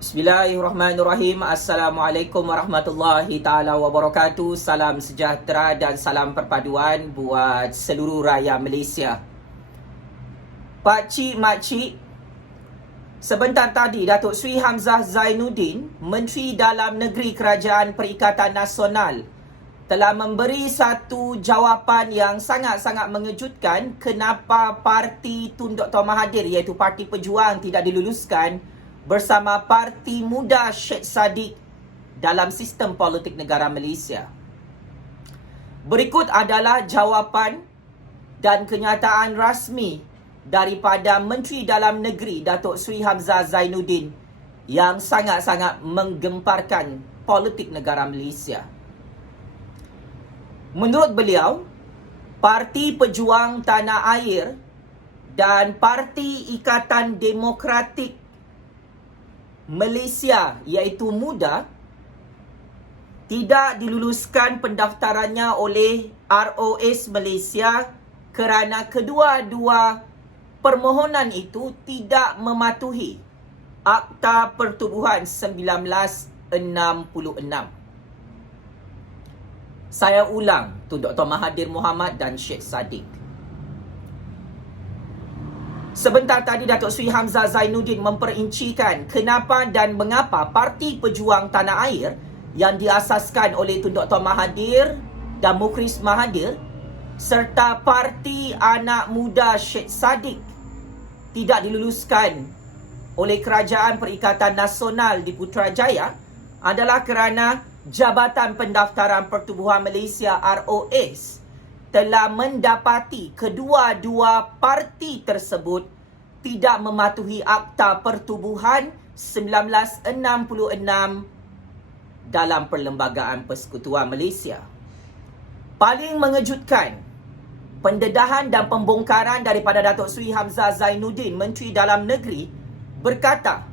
Bismillahirrahmanirrahim. Assalamualaikum warahmatullahi ta'ala wabarakatuh. Salam sejahtera dan salam perpaduan buat seluruh rakyat Malaysia. Pakcik, makcik, sebentar tadi Datuk Seri Hamzah Zainuddin, Menteri Dalam Negeri Kerajaan Perikatan Nasional, telah memberi satu jawapan yang sangat-sangat mengejutkan kenapa parti Tun Dr. Mahathir iaitu Parti Pejuang tidak diluluskan bersama Parti Muda Syed Saddiq dalam sistem politik negara Malaysia. Berikut adalah jawapan dan kenyataan rasmi daripada Menteri Dalam Negeri Datuk Seri Hamzah Zainuddin yang sangat-sangat menggemparkan politik negara Malaysia. Menurut beliau, Parti Pejuang Tanah Air dan Parti Ikatan Demokratik Malaysia iaitu MUDA tidak diluluskan pendaftarannya oleh ROS Malaysia kerana kedua-dua permohonan itu tidak mematuhi Akta Pertubuhan 1966. Saya ulang, Tun Dr. Mahathir Mohamad dan Syed Saddiq. Sebentar tadi Datuk Seri Hamzah Zainuddin memperincikan kenapa dan mengapa Parti Pejuang Tanah Air yang diasaskan oleh Tun Dr. Mahathir dan Mukhris Mahathir serta Parti Anak Muda Syed Saddiq tidak diluluskan oleh Kerajaan Perikatan Nasional di Putrajaya adalah kerana Jabatan Pendaftaran Pertubuhan Malaysia ROS telah mendapati kedua-dua parti tersebut tidak mematuhi Akta Pertubuhan 1966 dalam Perlembagaan Persekutuan Malaysia. Paling mengejutkan, pendedahan dan pembongkaran daripada Datuk Seri Hamzah Zainuddin, Menteri Dalam Negeri, berkata,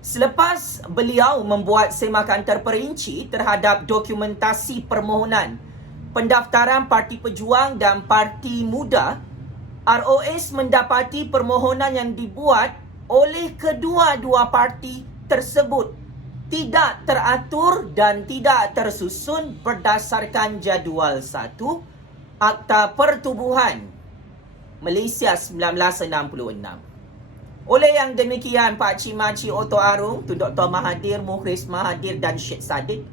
selepas beliau membuat semakan terperinci terhadap dokumentasi permohonan pendaftaran Parti Pejuang dan Parti Muda, ROS mendapati permohonan yang dibuat oleh kedua-dua parti tersebut tidak teratur dan tidak tersusun berdasarkan jadual 1 Akta Pertubuhan Malaysia 1966. Oleh yang demikian, Pakcik Makcik Oto Arung, Tun Dr. Mahathir, Mukhris Mahathir dan Syed Saddiq,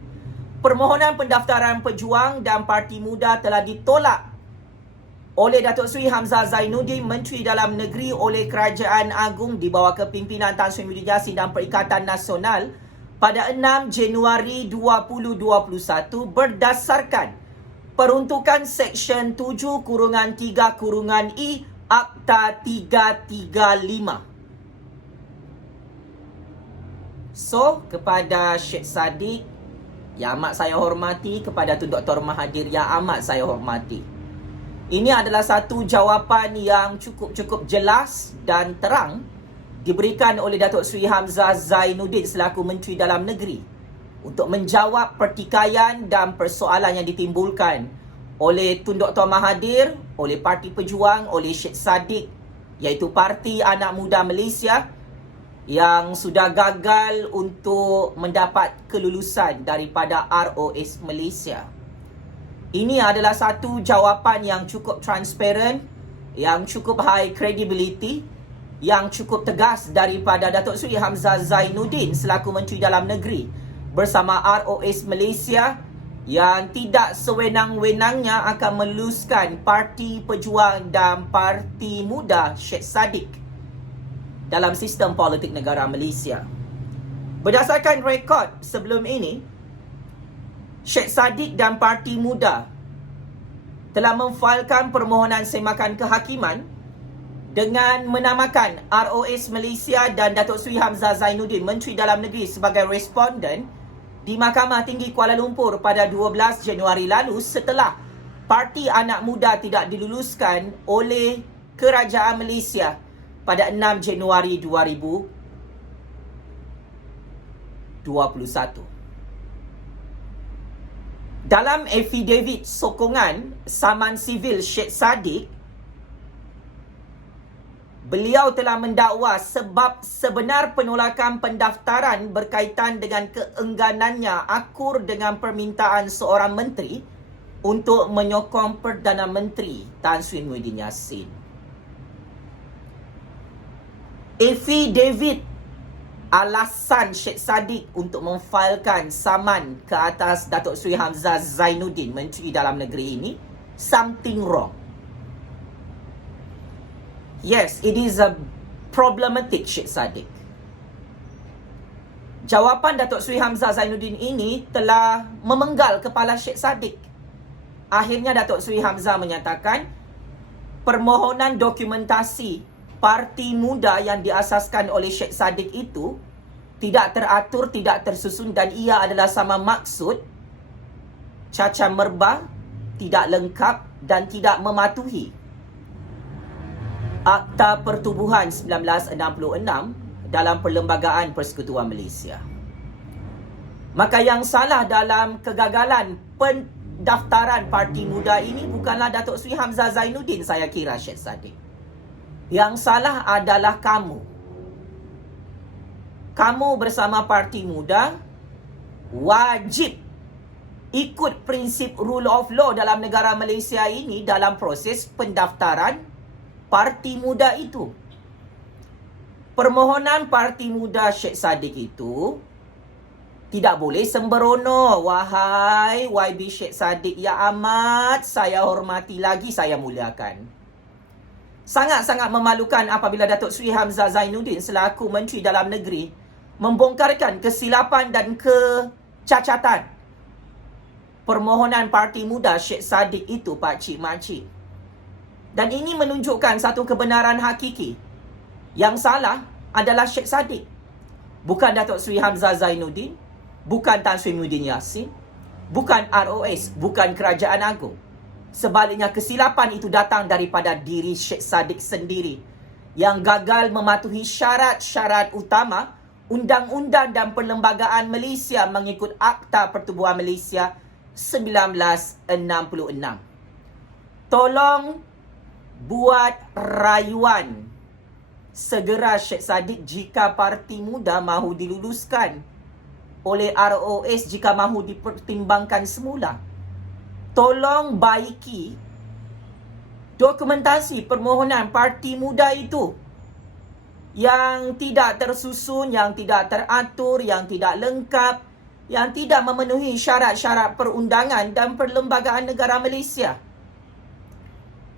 permohonan pendaftaran Pejuang dan Parti Muda telah ditolak oleh Datuk Seri Hamzah Zainuddin, Menteri Dalam Negeri oleh Kerajaan Agung di bawah kepimpinan Tan Sri Muhyiddin Yassin dan Perikatan Nasional pada 6 Januari 2021 berdasarkan peruntukan Seksyen 7/3/I Akta 335. So, kepada Syed Saddiq yang amat saya hormati, kepada Tun Dr. Mahathir yang amat saya hormati, ini adalah satu jawapan yang cukup jelas dan terang diberikan oleh Datuk Seri Hamzah Zainuddin selaku Menteri Dalam Negeri untuk menjawab pertikaian dan persoalan yang ditimbulkan oleh Tun Dr. Mahathir, oleh Parti Pejuang, oleh Syed Saddiq iaitu Parti Anak Muda Malaysia yang sudah gagal untuk mendapat kelulusan daripada ROS Malaysia. Ini adalah satu jawapan yang cukup transparent, yang cukup high credibility, yang cukup tegas daripada Datuk Seri Hamzah Zainuddin selaku Menteri Dalam Negeri bersama ROS Malaysia yang tidak sewenang-wenangnya akan meluluskan Parti Pejuang dan Parti Muda Syed Saddiq dalam sistem politik negara Malaysia. Berdasarkan rekod sebelum ini, Syed Saddiq dan Parti Muda telah memfailkan permohonan semakan kehakiman dengan menamakan ROS Malaysia dan Datuk Seri Hamzah Zainuddin, Menteri Dalam Negeri, sebagai responden di Mahkamah Tinggi Kuala Lumpur pada 12 Januari lalu setelah Parti Anak Muda tidak diluluskan oleh Kerajaan Malaysia pada 6 Januari 2021. Dalam affidavit sokongan saman sivil Syed Saddiq, Beliau telah mendakwa sebab sebenar penolakan pendaftaran berkaitan dengan keengganannya akur dengan permintaan seorang menteri untuk menyokong Perdana Menteri Tan Sri Muhyiddin Yassin. Affidavit alasan Sheikh Sadiq untuk memfailkan saman ke atas Datuk Seri Hamzah Zainuddin, Menteri Dalam Negeri ini, something wrong. Yes, it is a problematic, Sheikh Sadiq. Jawapan Datuk Seri Hamzah Zainuddin ini telah memenggal kepala Sheikh Sadiq. Akhirnya Datuk Seri Hamzah menyatakan permohonan dokumentasi Parti Muda yang diasaskan oleh Sheikh Sadiq itu tidak teratur, tidak tersusun dan ia adalah sama maksud, cacat merbah, tidak lengkap dan tidak mematuhi Akta Pertubuhan 1966 dalam Perlembagaan Persekutuan Malaysia. Maka yang salah dalam kegagalan pendaftaran Parti Muda ini bukanlah Datuk Seri Hamzah Zainuddin, saya kira, Sheikh Sadiq. Yang salah adalah kamu. Kamu bersama Parti Muda wajib ikut prinsip rule of law dalam negara Malaysia ini dalam proses pendaftaran Parti Muda itu. Permohonan Parti Muda Sheikh Sadiq itu tidak boleh sembrono. Wahai YB Sheikh Sadiq, ya amat saya hormati lagi saya muliakan. Sangat-sangat memalukan apabila Datuk Seri Hamzah Zainuddin selaku Menteri Dalam Negeri membongkarkan kesilapan dan kecacatan permohonan Parti Muda Sheikh Sadiq itu, pakcik-makcik. Dan ini menunjukkan satu kebenaran hakiki. Yang salah adalah Sheikh Sadiq. Bukan Datuk Seri Hamzah Zainuddin, bukan Tan Sri Muhyiddin Yassin, bukan ROS, bukan Kerajaan Agong. Sebaliknya kesilapan itu datang daripada diri Sheikh Sadiq sendiri yang gagal mematuhi syarat-syarat utama Undang-Undang dan Perlembagaan Malaysia mengikut Akta Pertubuhan Malaysia 1966. Tolong buat rayuan segera Sheikh Sadiq jika Parti Muda mahu diluluskan oleh ROS, jika mahu dipertimbangkan semula. Tolong baiki dokumentasi permohonan Parti Muda itu yang tidak tersusun, yang tidak teratur, yang tidak lengkap, yang tidak memenuhi syarat-syarat perundangan dan perlembagaan negara Malaysia.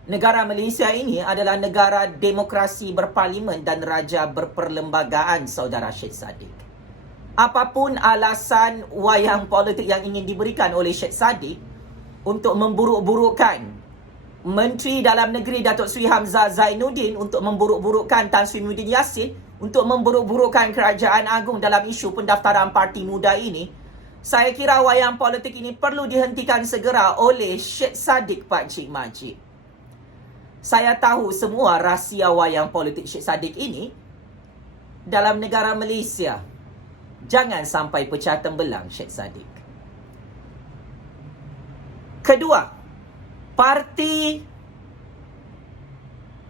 Negara Malaysia ini adalah negara demokrasi berparlimen dan raja berperlembagaan, saudara Sheikh Sadiq. Apapun alasan wayang politik yang ingin diberikan oleh Sheikh Sadiq untuk memburuk-burukkan Menteri Dalam Negeri Datuk Seri Hamzah Zainuddin, untuk memburuk-burukkan Tan Sri Muhyiddin Yassin, untuk memburuk-burukkan Kerajaan Agong dalam isu pendaftaran Parti Muda ini, saya kira wayang politik ini perlu dihentikan segera oleh Sheikh Sadiq, pakcik-makcik. Saya tahu semua rahsia wayang politik Sheikh Sadiq ini dalam negara Malaysia. Jangan sampai pecah tembelang, Sheikh Sadiq. Kedua, Parti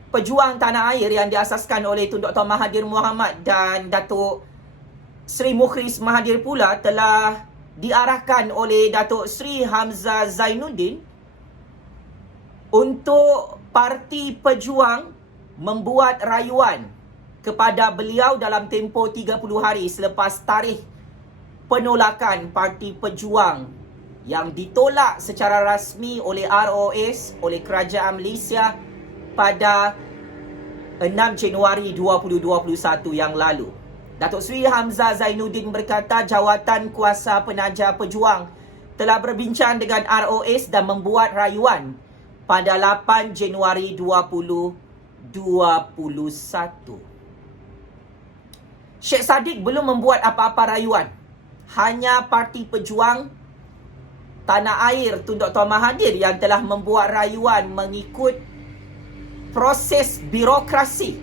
Pejuang Tanah Air yang diasaskan oleh Tun Dr. Mahathir Mohamad dan Datuk Seri Mukhris Mahathir pula telah diarahkan oleh Datuk Seri Hamzah Zainuddin untuk Parti Pejuang membuat rayuan kepada beliau dalam tempoh 30 hari selepas tarikh penolakan Parti Pejuang yang ditolak secara rasmi oleh ROS, oleh Kerajaan Malaysia pada 6 Januari 2021 yang lalu. Datuk Seri Hamzah Zainuddin berkata jawatan kuasa penaja pejuang telah berbincang dengan ROS dan membuat rayuan pada 8 Januari 2021. Sheikh Sadiq belum membuat apa-apa rayuan. Hanya Parti Pejuang Tanah Air Tun Dr. Mahathir yang telah membuat rayuan mengikut proses birokrasi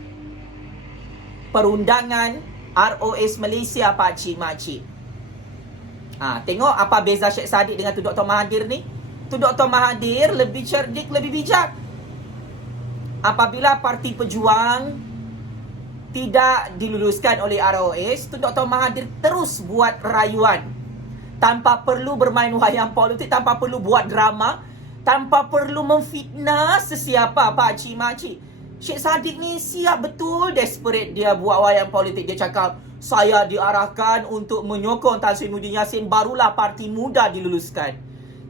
perundangan ROS Malaysia, pakcik-makcik. Tengok apa beza Sheikh Sadiq dengan Tun Dr. Mahathir ni. Tun Dr. Mahathir lebih cerdik, lebih bijak. Apabila Parti Pejuang tidak diluluskan oleh ROS, Tun Dr. Mahathir terus buat rayuan. Tanpa perlu bermain wayang politik, tanpa perlu buat drama, tanpa perlu memfitnah sesiapa, pakcik makcik. Syed Saddiq ni siap betul desperate dia buat wayang politik. Dia cakap, saya diarahkan untuk menyokong Tan Sri Muhyiddin Yassin, barulah parti muda diluluskan.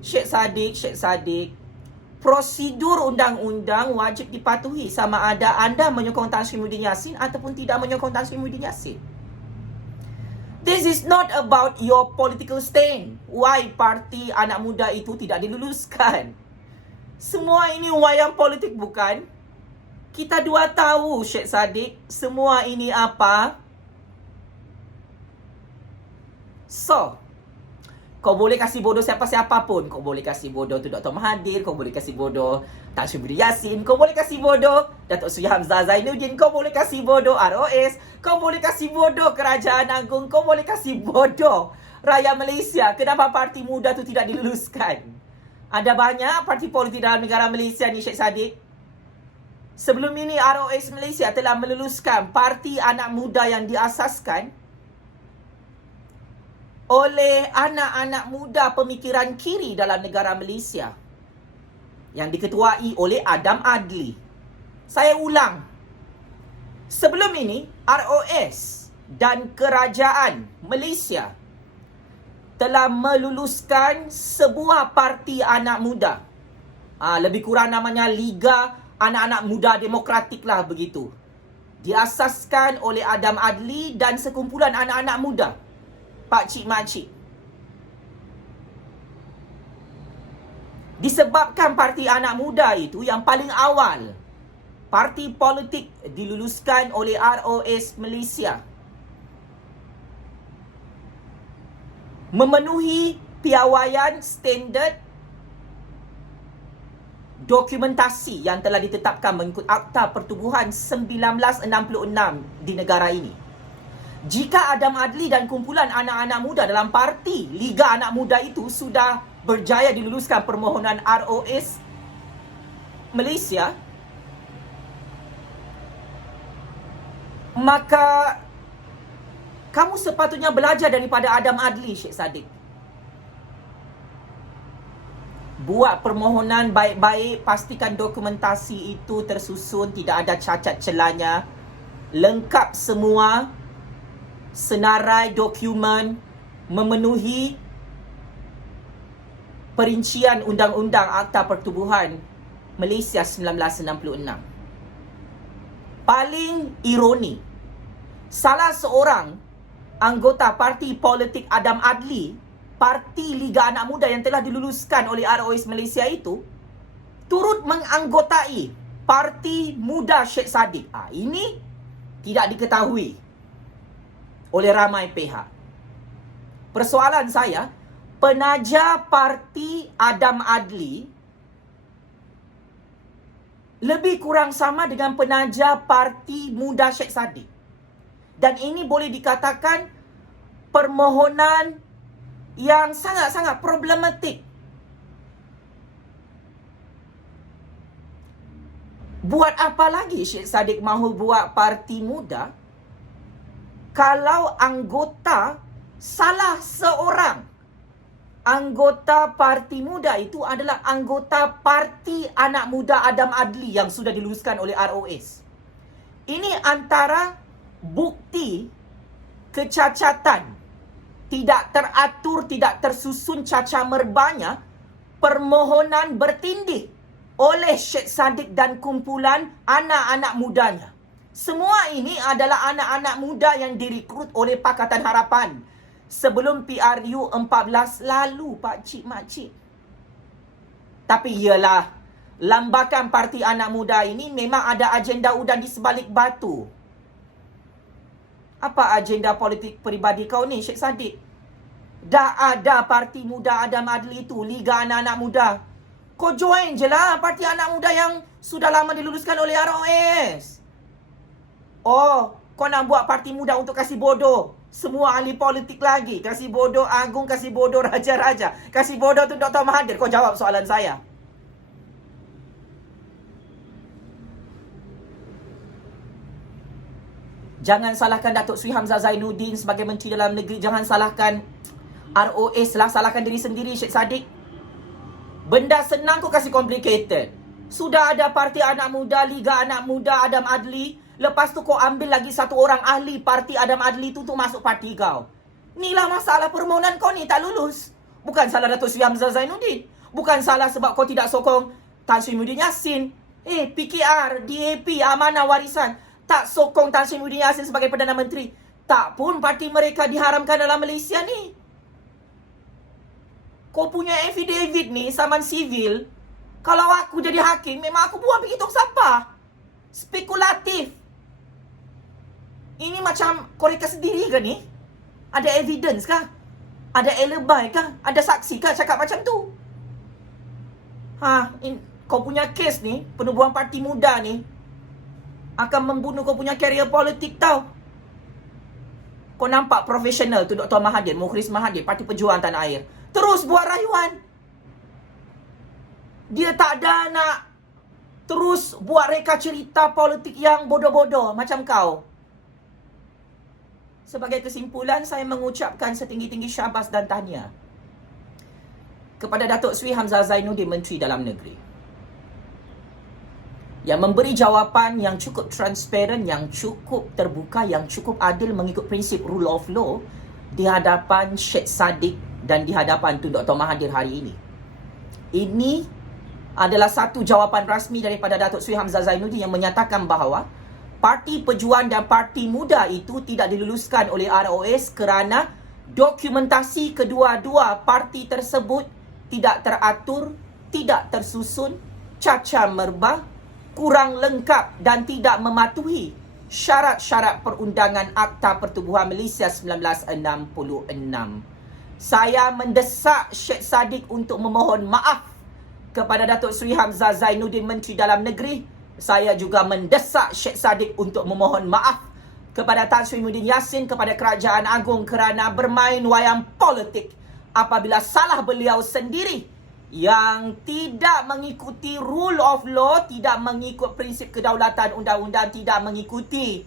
Syed Saddiq, prosedur undang-undang wajib dipatuhi sama ada anda menyokong Tan Sri Muhyiddin Yassin ataupun tidak menyokong Tan Sri Muhyiddin Yassin. This is not about your political stand. Why parti anak muda itu tidak diluluskan? Semua ini wayang politik bukan? Kita dua tahu, Syed Saddiq, semua ini apa? So, kau boleh kasih bodoh siapa-siapa pun. Kau boleh kasih bodoh tu Dr. Mahathir, kau boleh kasih bodoh Tan Sri Muhyiddin Yassin, kau boleh kasih bodoh Datuk Seri Hamzah Zainuddin, kau boleh kasih bodoh ROS, kau boleh kasih bodoh Kerajaan Agung, kau boleh kasih bodoh rakyat Malaysia. Kenapa parti muda tu tidak diluluskan? Ada banyak parti politik dalam negara Malaysia ni, Syed Saddiq. Sebelum ini ROS Malaysia telah meluluskan parti anak muda yang diasaskan oleh anak-anak muda pemikiran kiri dalam negara Malaysia yang diketuai oleh Adam Adli. Saya ulang, sebelum ini ROS dan Kerajaan Malaysia telah meluluskan sebuah parti anak muda. Lebih kurang namanya Liga Anak-Anak Muda Demokratik lah begitu. Diasaskan oleh Adam Adli dan sekumpulan anak-anak muda, pakcik-makcik. Disebabkan parti anak muda itu yang paling awal parti politik diluluskan oleh ROS Malaysia, memenuhi piawaian standard dokumentasi yang telah ditetapkan mengikut Akta Pertubuhan 1966 di negara ini. Jika Adam Adli dan kumpulan anak-anak muda dalam parti Liga Anak Muda itu sudah berjaya diluluskan permohonan ROS Malaysia, maka kamu sepatutnya belajar daripada Adam Adli, Syed Saddiq. Buat permohonan baik-baik, pastikan dokumentasi itu tersusun, tidak ada cacat celanya, lengkap semua, senarai dokumen, memenuhi perincian Undang-Undang Akta Pertubuhan Malaysia 1966. Paling ironi, salah seorang anggota parti politik Adam Adli, parti Liga Anak Muda yang telah diluluskan oleh ROS Malaysia itu, turut menganggotai parti muda Syed Saddiq. Ini tidak diketahui oleh ramai pihak. Persoalan saya, penaja parti Adam Adli lebih kurang sama dengan penaja parti muda Syed Saddiq. Dan ini boleh dikatakan permohonan yang sangat-sangat problematik. Buat apa lagi Syed Saddiq mahu buat parti muda kalau anggota, salah seorang anggota parti muda itu adalah anggota parti anak muda Adam Adli yang sudah diluluskan oleh ROS. Ini antara bukti kecacatan, tidak teratur, tidak tersusun cacar merbanya permohonan bertindih oleh Syed Saddiq dan kumpulan anak-anak mudanya. Semua ini adalah anak-anak muda yang direkrut oleh Pakatan Harapan sebelum PRU 14 lalu, pakcik-makcik. Tapi iyalah, lambakan parti anak muda ini memang ada agenda udan di sebalik batu. Apa agenda politik peribadi kau ni, Syed Saddiq? Dah ada parti muda Adam Adli itu, Liga Anak-Anak Muda. Kau join je lah parti anak muda yang sudah lama diluluskan oleh ROS. Oh, kau nak buat parti muda untuk kasih bodoh semua ahli politik lagi. Kasih bodoh Agung, kasih bodoh Raja-Raja, kasih bodoh tu Dr. Mahathir. Kau jawab soalan saya. Jangan salahkan Datuk Seri Hamzah Zainuddin sebagai Menteri Dalam Negeri. Jangan salahkan ROS lah. Salahkan diri sendiri, Sheikh Saddiq. Benda senang kau kasih complicated. Sudah ada Parti Anak Muda, Liga Anak Muda, Adam Adli. Lepas tu kau ambil lagi satu orang ahli Parti Adam Adli tu untuk masuk parti kau. Inilah masalah permohonan kau ni tak lulus. Bukan salah Datuk Seri Hamzah Zainuddin. Bukan salah sebab kau tidak sokong Tan Sri Muhyiddin Yassin. PKR, DAP, Amanah Warisan tak sokong Tan Sri Muhyiddin Yassin sebagai Perdana Menteri. Tak pun parti mereka diharamkan dalam Malaysia ni. Kau punya affidavit ni, saman sivil. Kalau aku jadi hakim, memang aku buang pergi tong sampah. Spekulatif. Ini macam kau reka sendiri ke ni? Ada evidence kah? Ada alibi kah? Ada saksi kah cakap macam tu? Kau punya kes ni, penubuhan parti muda ni, akan membunuh kau punya karier politik tau. Kau nampak profesional tu Dr. Mahathir, Mukhlis Mahathir, Parti Perjuangan Tanah Air. Terus buat rayuan. Dia tak ada nak terus buat reka cerita politik yang bodoh-bodoh macam kau. Sebagai kesimpulan, saya mengucapkan setinggi-tinggi syabas dan tahniah kepada Datuk Seri Hamzah Zainuddin, Menteri Dalam Negeri, yang memberi jawapan yang cukup transparan, yang cukup terbuka, yang cukup adil mengikut prinsip rule of law di hadapan Sheikh Saddiq dan di hadapan Tun Dr. Mahathir hari ini. Ini adalah satu jawapan rasmi daripada Datuk Seri Hamzah Zainuddin yang menyatakan bahawa Parti Perjuangan dan Parti Muda itu tidak diluluskan oleh ROS kerana dokumentasi kedua-dua parti tersebut tidak teratur, tidak tersusun, cacar merbah, kurang lengkap dan tidak mematuhi syarat-syarat perundangan Akta Pertubuhan Malaysia 1966. Saya mendesak Sheikh Saddiq untuk memohon maaf kepada Datuk Seri Hamzah Zainuddin, Menteri Dalam Negeri. Saya juga mendesak Sheikh Saddiq untuk memohon maaf kepada Tan Sri Muhyiddin Yassin, kepada Kerajaan Agong kerana bermain wayang politik apabila salah beliau sendiri yang tidak mengikuti rule of law, tidak mengikut prinsip kedaulatan undang-undang, tidak mengikuti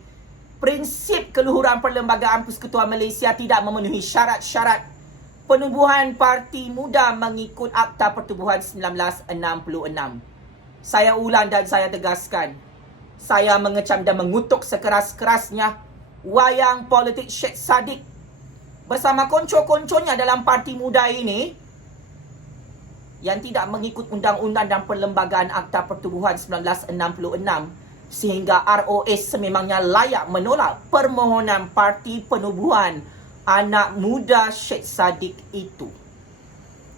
prinsip keluhuran Perlembagaan Persekutuan Malaysia, tidak memenuhi syarat-syarat penubuhan Parti Muda mengikut Akta Pertubuhan 1966. Saya ulang dan saya tegaskan, saya mengecam dan mengutuk sekeras-kerasnya wayang politik Sheikh Saddiq bersama konco-konconya dalam Parti Muda ini yang tidak mengikut undang-undang dan Perlembagaan Akta Pertubuhan 1966, sehingga ROS sememangnya layak menolak permohonan Parti Penubuhan Anak Muda Sheikh Saddiq itu.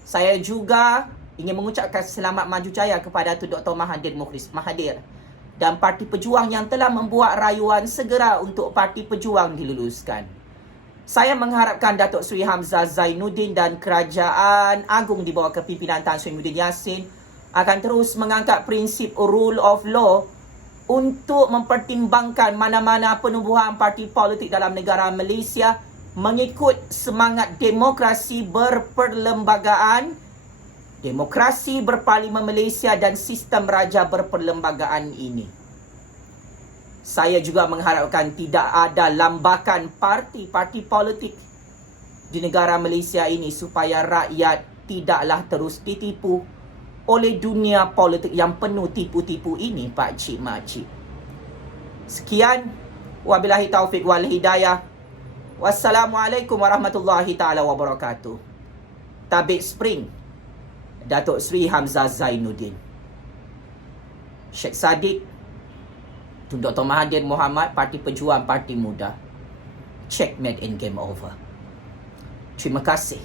Saya juga ingin mengucapkan selamat maju jaya kepada Tun Dr. Mahathir, Mukhlis Mahathir dan Parti Pejuang yang telah membuat rayuan segera untuk Parti Pejuang diluluskan. Saya mengharapkan Datuk Seri Hamzah Zainuddin dan Kerajaan Agong di bawah kepimpinan Tan Sri Muhyiddin Yassin akan terus mengangkat prinsip rule of law untuk mempertimbangkan mana-mana penubuhan parti politik dalam negara Malaysia mengikut semangat demokrasi berperlembagaan, demokrasi berparlimen Malaysia dan sistem raja berperlembagaan ini. Saya juga mengharapkan tidak ada lambakan parti-parti politik di negara Malaysia ini supaya rakyat tidaklah terus ditipu oleh dunia politik yang penuh tipu-tipu ini, Pak Cik Makcik. Sekian, wabillahi taufiq wal hidayah. Wassalamualaikum warahmatullahi taala wabarakatuh. Tabik Spring, Datuk Seri Hamzah Zainuddin, Sheikh Saddiq, Tun Dr. Mahathir Mohamad, Parti Perjuangan Parti Muda. Checkmate and game over. Terima kasih.